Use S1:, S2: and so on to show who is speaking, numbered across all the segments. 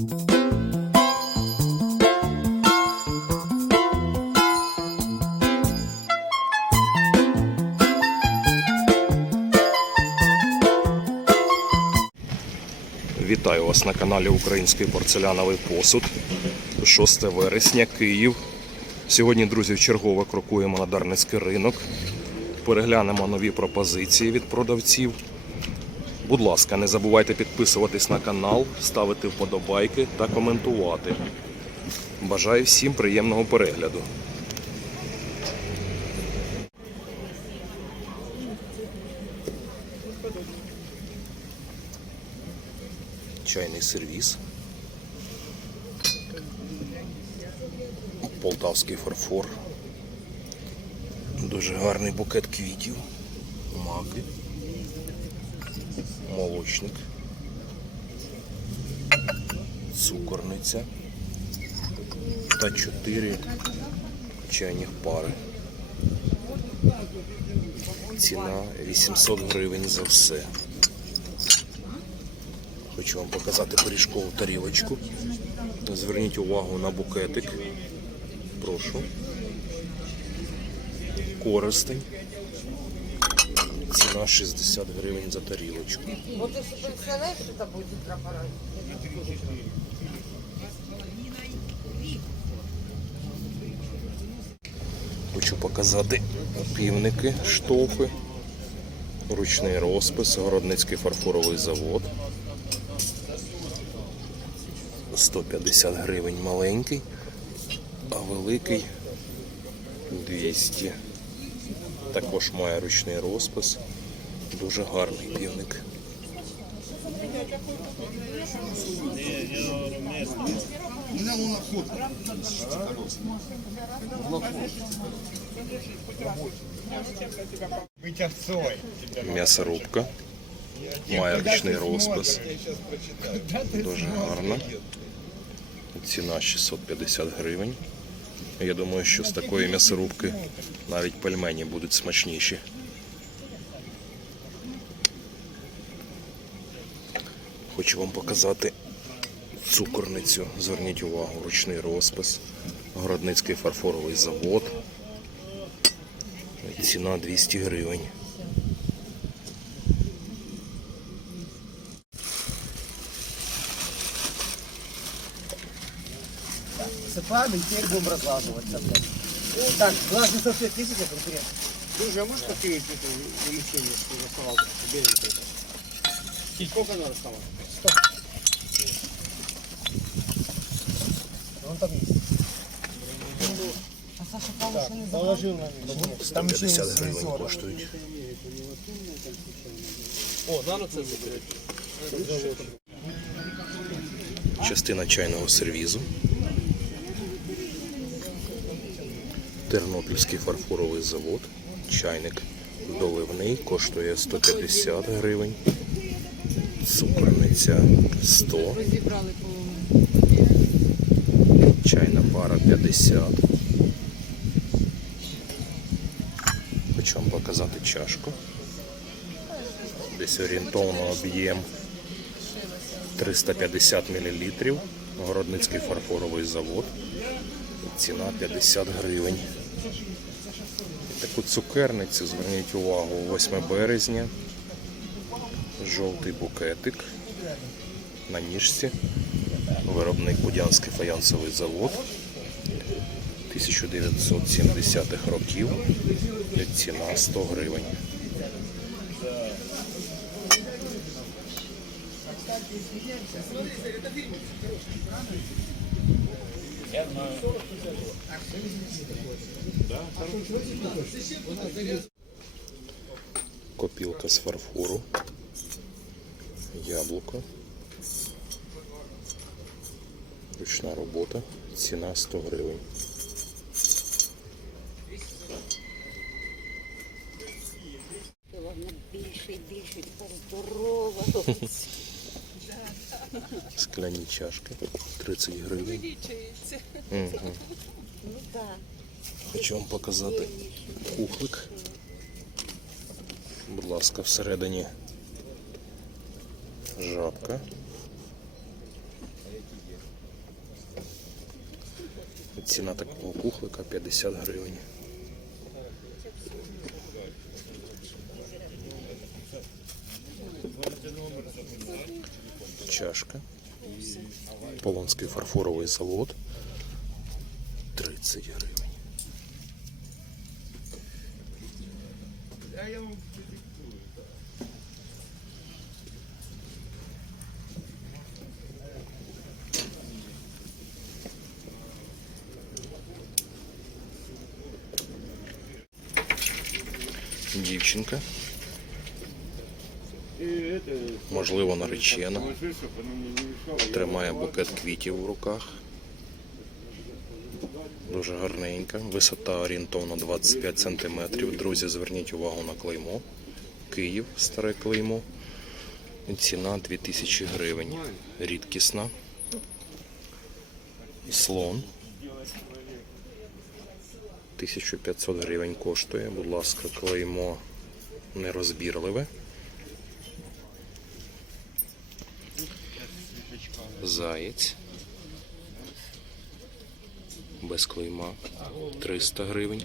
S1: Вітаю вас на каналі Український порцеляновий посуд. 6 вересня, Київ. Сьогодні, друзі, вчергове крокуємо на Дарницький ринок. Переглянемо нові пропозиції від продавців. Будь ласка, не забувайте підписуватись на канал, ставити вподобайки та коментувати. Бажаю всім приємного перегляду. Чайний сервіс. Полтавський фарфор. Дуже гарний букет квітів. Маки. Молочник. Цукорниця. Та чотири чайних пари. Ціна 800 гривень за все. Хочу вам показати пиріжкову тарілочку. Зверніть увагу на букетик. Прошу. Користень. Ціна 60 гривень за тарілочку.
S2: Вот если представляешь, что это будет трафарай.
S1: Хочу показати півники, штофи, ручний розпис, Городницький фарфоровий завод. 150 гривень маленький, а великий 200. Також має ручний розпис. Дуже гарний півник. М'ясорубка. Має ручний розпис. Дуже гарно. Ціна 650 гривень. Я думаю, що з такої м'ясорубки навіть пельмені будуть смачніші. Хочу вам показати цукорницю. Зверніть увагу, ручний розпис. Городницький фарфоровий завод. Ціна 200 гривень.
S3: Сыпаем и теперь будем разлаживаться. блядь. Так, влажный салфет есть у тебя конкурент?
S4: Слушай, а можешь повторить это увеличение, что рисовал? Беленькое. Сколько
S2: Саша Павловна не
S4: Положил на них.
S3: Там еще
S1: 150
S3: есть
S1: гривень
S3: рисовано.
S1: коштують.
S4: О, ну це заберете.
S1: частина чайного сервізу. Тернопільський фарфоровий завод. Чайник доливний коштує 150 гривень. Цукорниця 100.
S2: розібрали половину.
S1: Чайна пара 50. Хочу вам показати чашку. Десь орієнтовно об'єм 350 мл. Городницький фарфоровий завод. Ціна 50 гривень. Таку цукерницю, зверніть увагу, 8 березня. Жовтий букетик на ніжці. Виробник Будянський фаянсовий завод 1970-х років. Ціна 100 гривень. Копілка з фарфору. Яблуко. Ручна робота. Ціна 100 гривень. Чашки. 30 гривень.
S2: Ну.
S1: Хочу вам показати кухлик. Будь ласка, всередині жабка. Ціна такого кухлика 50 гривень. Чашка. Полонський фарфоровий завод. 30 гривень. Дівчинка, можливо, наречена. Тримає букет квітів у руках. Дуже гарненька. Висота орієнтовно 25 см. Друзі, зверніть увагу на клеймо. Київ, старе клеймо. Ціна 2000 гривень. Рідкісна. Слон. 1500 гривень коштує. Будь ласка, клеймо нерозбірливе. Заєць. Без клейма. 300 гривень.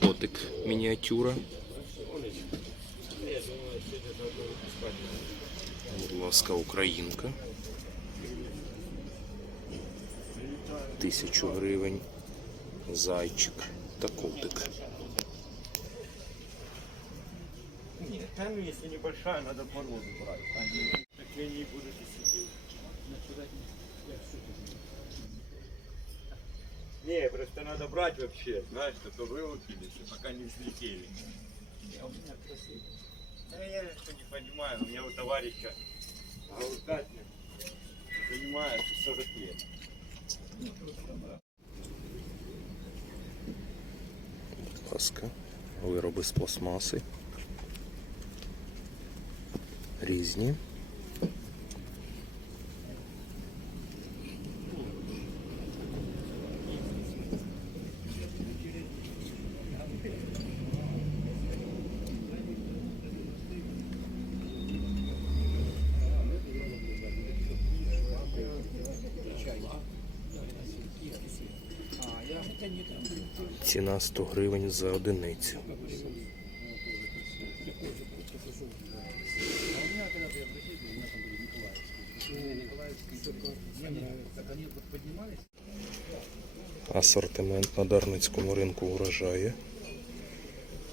S1: Котик мініатюра. Будь ласка, українка. Тисячу гривень. Зайчик та котик.
S4: Там если небольшая, надо породу брать. Так я не буду сидеть. Не, просто надо брать вообще, знаешь, чтобы вылупились, пока не взлетели. Да я что не понимаю, у меня у товарища аутатник занимается 40 лет.
S1: Ласка, вироби з пластмаси. Різні. Ціна 100 гривень за одиницю. Асортимент на Дарницькому ринку вражає.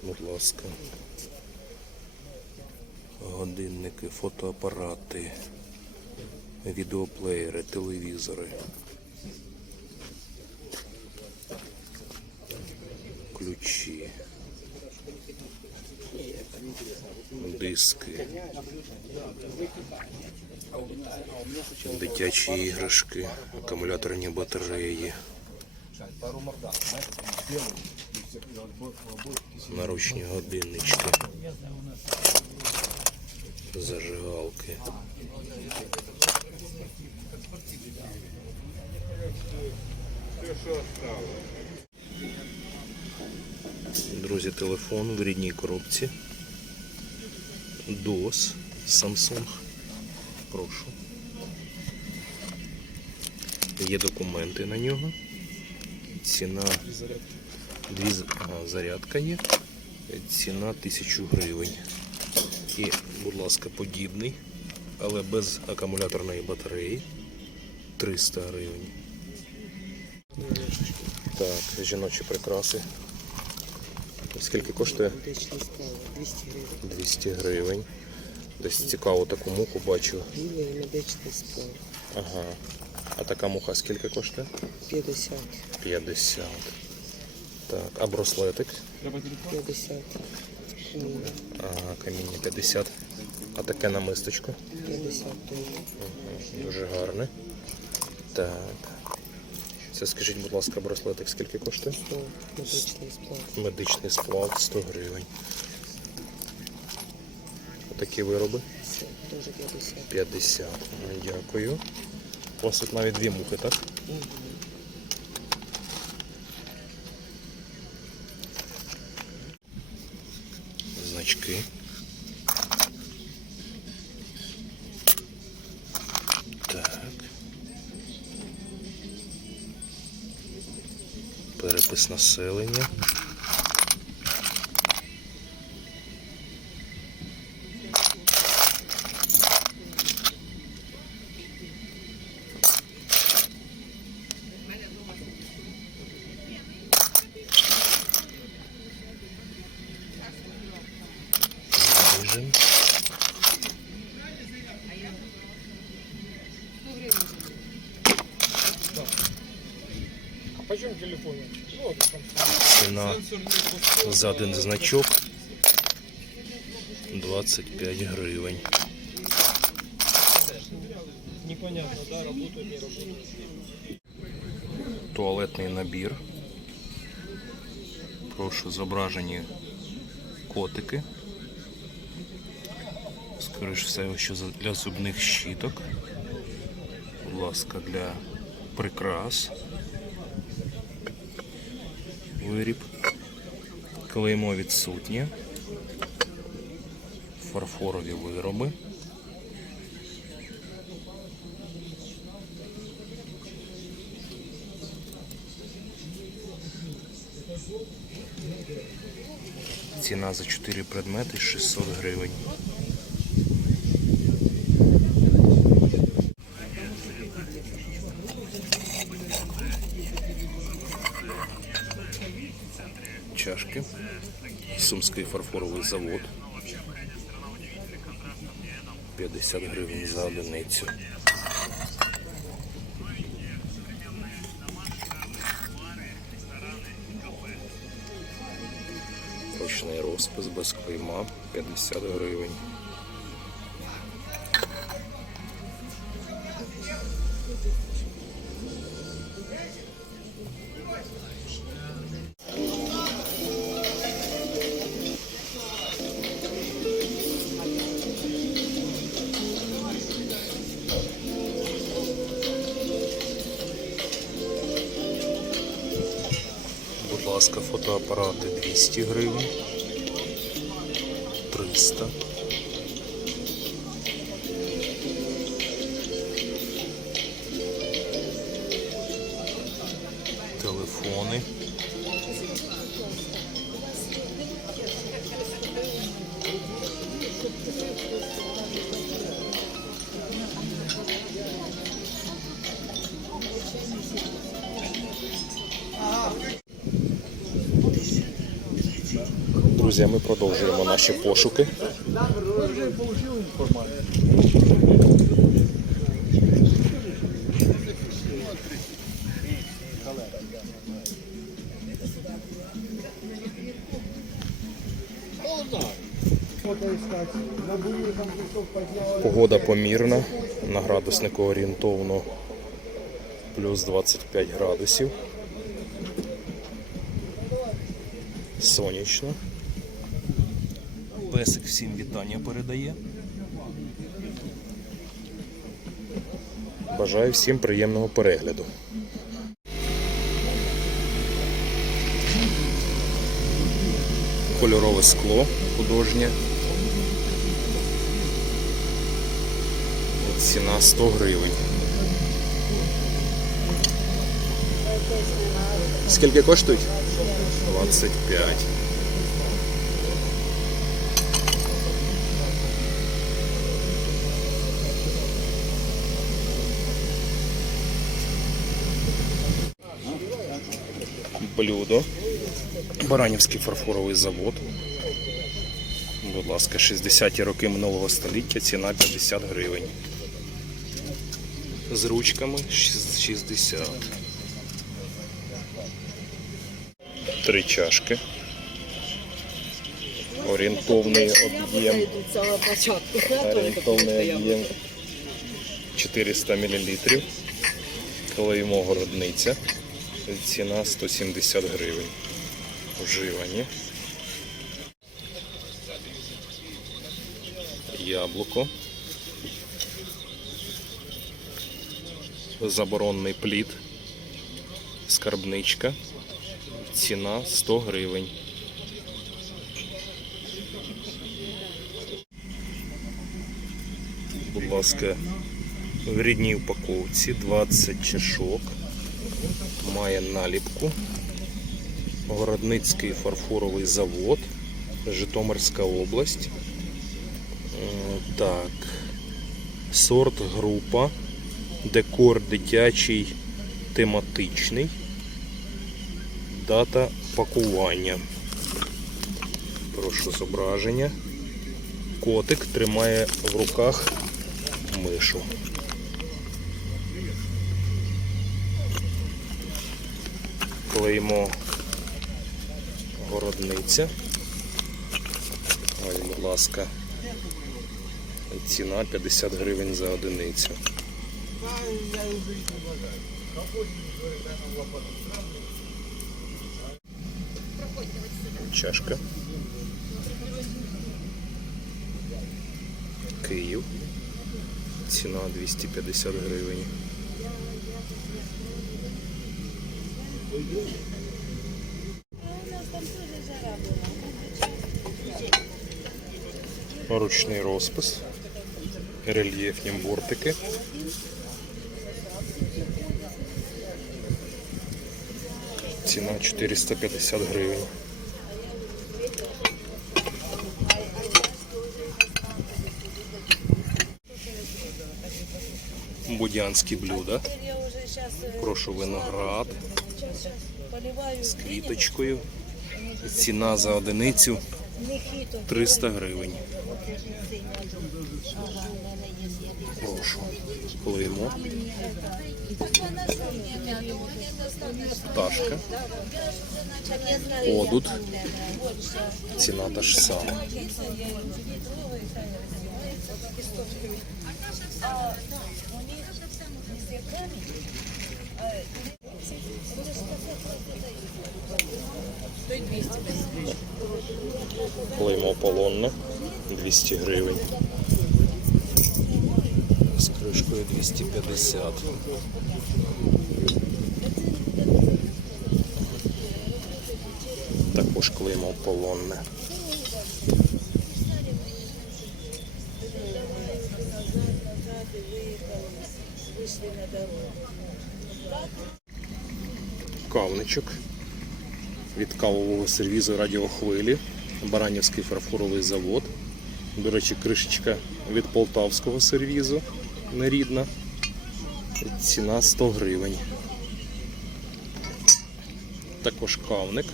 S1: Будь ласка. Годинники, фотоапарати, відеоплеєри, телевізори. ключі, диски, дитячі іграшки, акумуляторні батареї, наручні годиннички, зажигалки. Друзі, телефон в рідній коробці. DOS Samsung. Прошу. Є документи на нього. Ціна. Дві ага, зарядка є. Ціна 1000 гривень. І, будь ласка, подібний, але без акумуляторної батареї. 300 гривень. Так, жіночі прикраси. Скільки коштує?
S2: Медичний 200 гривень.
S1: 200 гривень. Десь цікаву таку муху бачив.
S2: Білий медичний справа,
S1: Ага. А така муха скільки коштує?
S2: 50,
S1: 50. Так, а браслетик?
S2: 50,
S1: Ага, каміння 50. А таке намисточко?
S2: 50 теж.
S1: Ага, дуже гарне. Так. Це скажіть, будь ласка, браслетик скільки коштує?
S2: 100, медичний сплав.
S1: Медичний сплав 100 гривень. Отакі вироби
S2: Дуже 50.
S1: 50. Ну, Дякую. У вас тут навіть дві мухи, так?
S2: Мгм.
S1: індекс населення. А почем телефон? Ціна за один значок 25 гривень. Туалетний набір. Прошу зображені котики. Скоріше все, що для зубних щіток. Будь ласка, для прикрас. Виріб. Клеймо відсутнє. Фарфорові вироби. Ціна за 4 предмети 600 гривень. Чашки. Сумський фарфоровий завод. 50 гривень за одиницю. Ручний розпис без клейма 50 гривень. Будь фотоапарати 200 гривень. 300. Телефони. Друзі, ми продовжуємо наші пошуки. Погода помірна, на градуснику орієнтовно плюс 25 градусів. Сонячно. Песик всім вітання передає. Бажаю всім приємного перегляду. Кольорове скло художнє. Ціна 100 гривень. Скільки коштують? 25. Блюдо. Баранівський фарфоровий завод. Будь ласка, 60-ті роки минулого століття, ціна 50 гривень. З ручками 60. Три чашки. Орієнтовний об'єм. Орієнтовний об'єм 400 мл. Клеймо городниця. Ціна 170 гривень. Вживані. Яблуко. Заборонний плід. Скарбничка. Ціна 100 гривень. Будь ласка, в рідній упаковці 20 чашок. Має наліпку Городницький фарфоровий завод, Житомирська область. Е, Так. Сорт група. Декор дитячий тематичний. Дата пакування. Прошу зображення. Котик тримає в руках мишу. Клеймо городниця. Ось, будь ласка, ціна 50 гривень за одиницю. Чашка. Київ. Ціна 250 гривень. Ручний розпис. Рельєфні бортики. Ціна 450 гривень. Будянські блюда. Прошу виноград з квіточкою. Ціна за одиницю 300 гривень. Прошу. Клеймо. Пташка. Одут. Ціна та ж сама. Клеймо полонне 200 гривень. З кришкою 250. Також клеймо полонне. Кавничок від кавового сервізу радіохвилі. Баранівський фарфоровий завод. До речі, кришечка від полтавського сервізу нерідна. Ціна 100 гривень. Також кавник.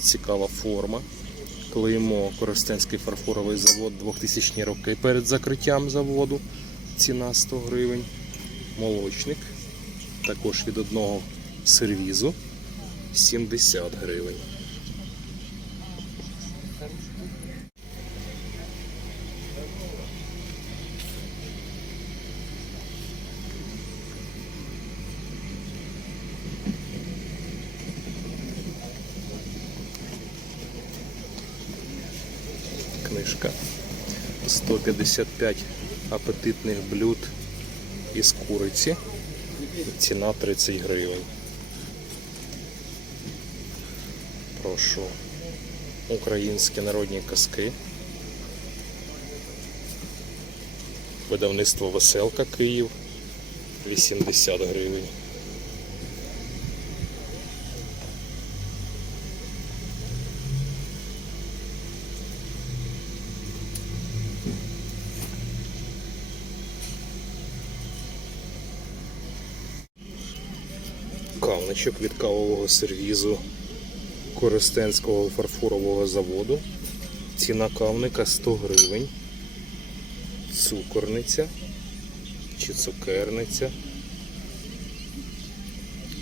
S1: Цікава форма. Клеймо Коростенський фарфоровий завод 2000 роки перед закриттям заводу. Ціна 100 гривень. Молочник. Також від одного сервізу 70 гривень. Книжка. 155 апетитних блюд із куриці. Ціна 30 гривень. Прошу. Українські народні казки. Видавництво Веселка Київ 80 гривень. Кавничок від кавового сервізу Коростенського фарфорового заводу. Ціна кавника 100 гривень. Цукорниця чи цукерниця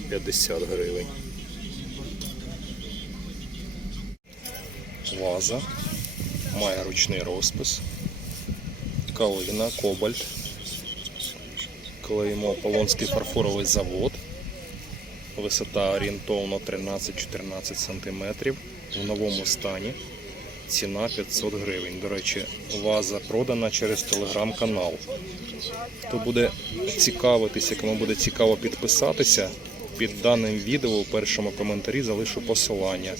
S1: 50 гривень. Ваза. Має ручний розпис. Калина, кобальт. Клеймо Полонський фарфоровий завод. Висота орієнтовно 13-14 см в новому стані. Ціна 500 гривень. До речі, ваза продана через телеграм-канал. Хто буде цікавитися, кому буде цікаво підписатися, під даним відео у першому коментарі залишу посилання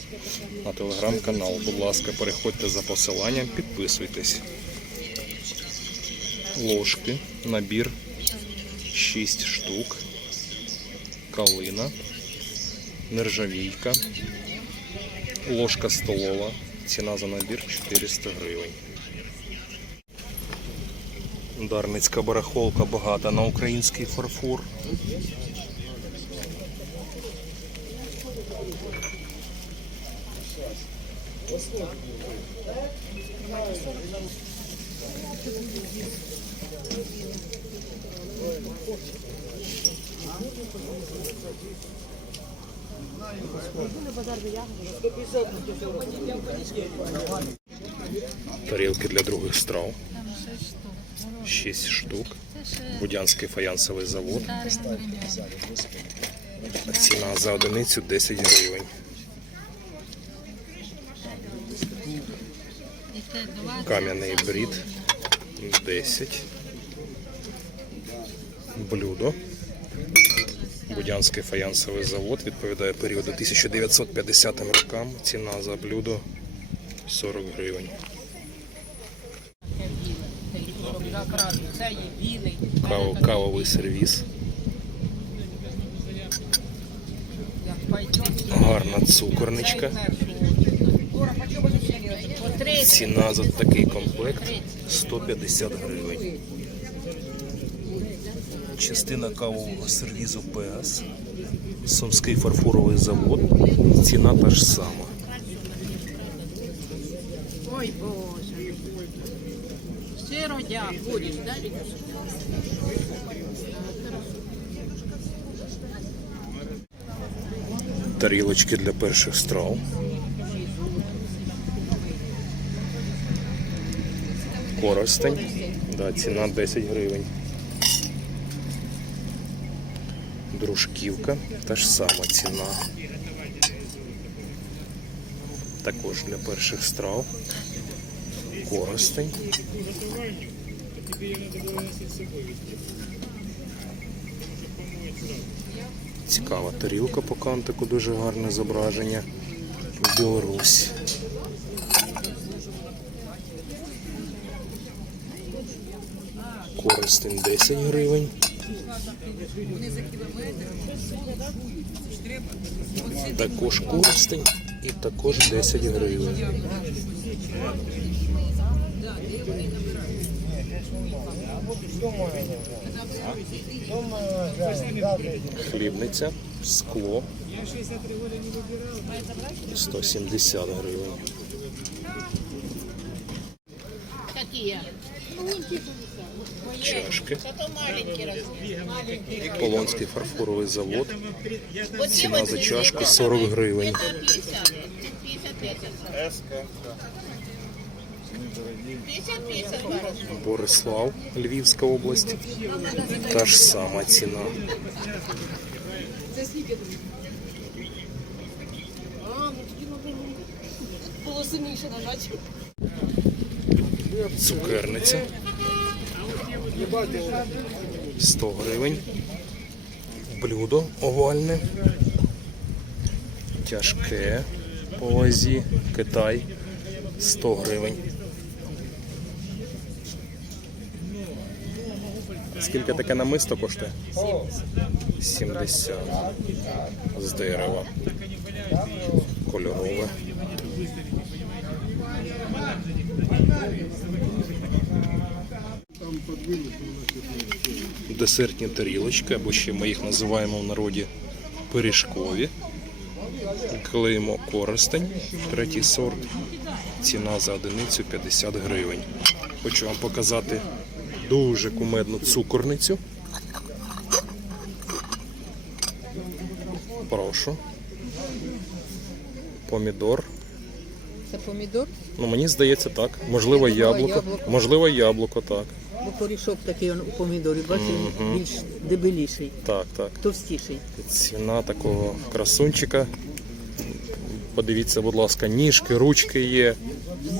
S1: на телеграм-канал. Будь ласка, переходьте за посиланням, підписуйтесь. Ложки, набір 6 штук, калина. Нержавійка, ложка столова. Ціна за набір 400 гривень. Дарницька барахолка багата на український фарфор. Тарілки для других страв. 6 штук. Будянський фаянсовий завод. Ціна за одиницю 10 гривень. Кам'яний брід 10. Блюдо. Будянський фаянсовий завод відповідає періоду 1950 рокам. Ціна за блюдо 40 гривень.
S5: Це.
S1: Кав, кавовий сервіс. Гарна цукорничка. Ціна за такий комплект 150 гривень. Частина кавового сервізу ПС. Сумський фарфоровий завод. Ціна та ж сама.
S5: Ой, Боже. Щиро дякую.
S1: Тарілочки для перших страв. Коростень. Да, ціна 10 гривень. Дружківка. Та ж сама ціна. Також для перших страв. Коростень. Цікава тарілка по кантику, дуже гарне зображення. Білорусь. Користень 10 гривень. Також користень і також 10 гривень. Хлібниця, скло. 170 гривень.
S5: Какие?
S1: Чашки. Полонський фарфоровий завод. Ціна за чашку 40 гривень.
S5: 50. 50 50 50
S1: Борислав, Львівська область. Та ж сама ціна.
S6: Було сильніше нажати.
S1: Цукерниця. 100 гривень. Блюдо овальне. Тяжке по вазі. Китай 100 гривень. Скільки таке намисто коштує? 70. З дерева. Кольорове. Десертні тарілочки, або ще ми їх називаємо в народі пиріжкові. Клеїмо користень, третій сорт. Ціна за одиницю 50 гривень. Хочу вам показати дуже кумедну цукорницю. Прошу. Помідор.
S2: Це помідор,
S1: Ну, мені здається, так. Можливо, яблуко.
S2: яблуко.
S1: Можливо, яблуко, так.
S2: Бо корішок такий он у помідорі, бачите, він більш дебеліший,
S1: Так, так.
S2: товстіший.
S1: Ціна такого красунчика. Подивіться, будь ласка, ніжки, ручки є,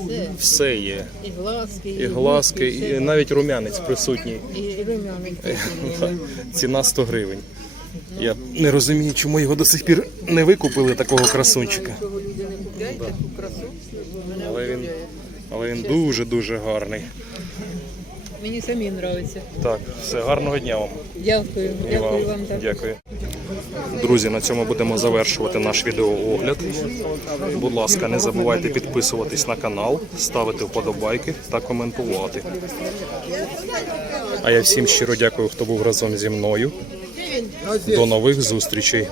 S2: Все.
S1: все є.
S2: І глазки,
S1: І глазки,
S2: вуски,
S1: і навіть рум'янець присутній.
S2: І, і присутній.
S1: Ціна 100 гривень. Я не розумію, чому його до сих пір не викупили такого красунчика.
S2: Чого люди не купляють таку красу, мене
S1: Але він,
S2: удивляє.
S1: але він дуже-дуже гарний.
S2: Мені самі подобається.
S1: Так, все, гарного дня вам.
S2: Дякую.
S1: І
S2: Дякую вам. так.
S1: Дякую. Друзі, на цьому будемо завершувати наш відеоогляд. Будь ласка, не забувайте підписуватись на канал, ставити вподобайки та коментувати. А я всім щиро дякую, хто був разом зі мною. До нових зустрічей.